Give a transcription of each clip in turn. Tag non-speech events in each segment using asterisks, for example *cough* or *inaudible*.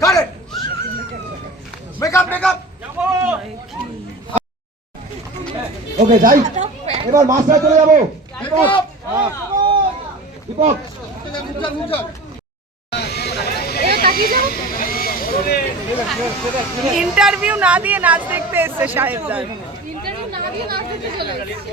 Cut it. Make up, make up. ওকে যাই এবার master চলে যাব। দীপক। দীপক। ইন্টারভিউ না দিয়ে নাচ দেখতে এসছে সাহেবদার ইন্টারভিউ না দিয়ে নাচ দেখতে চলে গেছে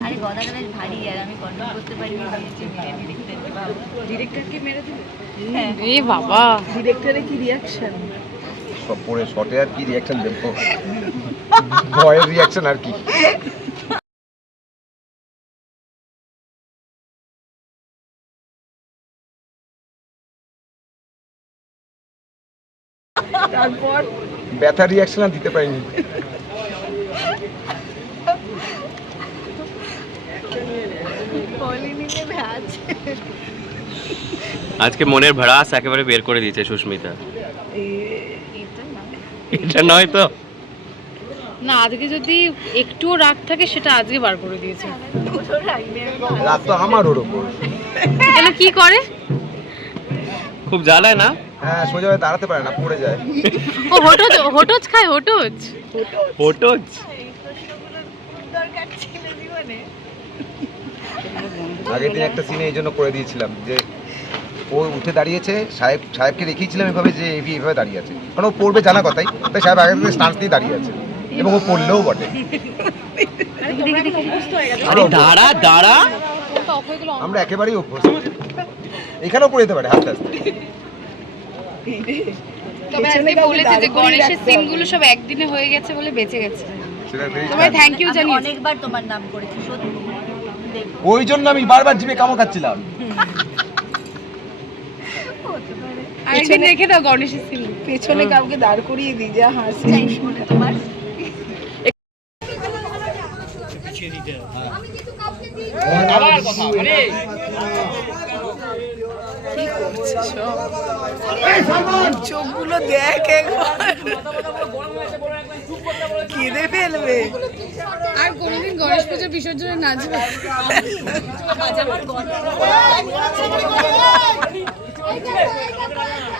আরে গদাটা বেশ ভারী আর আমি কন্ট্রোল করতে পারিনি দিয়েছি মেরে ডিরেক্টরকে ডিরেক্টরকে মেরে দিল? এ বাবা। ডিরেক্টরের কি রিয়াকশন সব পরে শটে আর কি রিয়াকশন দেবো ভয়ের রিয়াকশন আর কি? তারপর? ব্যথা রিয়াকশন আর দিতে পারিনি। আজকে মনের ভড়াস একেবারে বের করে দিয়েছে সুস্মিতা। এটা নয় তো? না আজকে যদি একটুও রাগ থাকে সেটা আজকে বার করে দিয়েছে। রাত তো আমার ওর ওপর। কেন কি করে? খুব জ্বালায় না? হ্যাঁ সোজা হয়ে দাঁড়াতে পারে না পড়ে যায়। ও হোটোজ হোটোজ খায় হোটোজ দরকার আগের দিন একটা সিনে এই জন্য করে দিয়েছিলাম যে ও উঠে দাঁড়িয়েছে সাহেব সাহেবকে রেখেছিলাম এভাবে যে এভি এভাবে দাঁড়িয়ে আছে। কারণ ও পড়বে জানা কথাই তাই সাহেব আগে থেকে স্টান্স দিয়ে দাঁড়িয়ে আছে। এবং ও পড়লেও বটে। আরে দাঁড়া দাঁড়া। আমরা একেবারেই অভ্যস্ত। এখানেও পড়ে যেতে পারে হাসতে হাসতে *laughs* তবে আজকে বলেছে যে গণেশের সিনগুলো সব একদিনে হয়ে গেছে বলে বেঁচে গেছে। তোমায় থ্যাংক ইউ অনেকবার তোমার নাম করেছি ওই জন্য আমি বারবার জিভে কামড় খাচ্ছিলাম। আরেকদিন রেখে দাও গণেশের সিন। পেছনে কাউকে দাঁড় করিয়ে দিই যা হাসি। চাই মনে তোমার। কি করছিস চোখগুলো দেখ কেঁদে ফেলবে। আর কোনোদিন গণেশ পুজোর বিসর্জনে নাচবে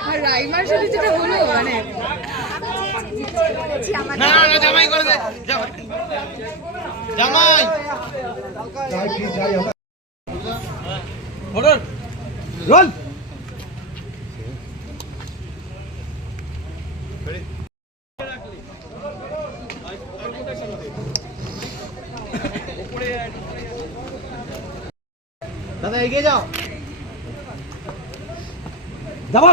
আর রাইমার সাথে যেটা হলো মানে রোল। দাদা এগিয়ে যাও। যাব?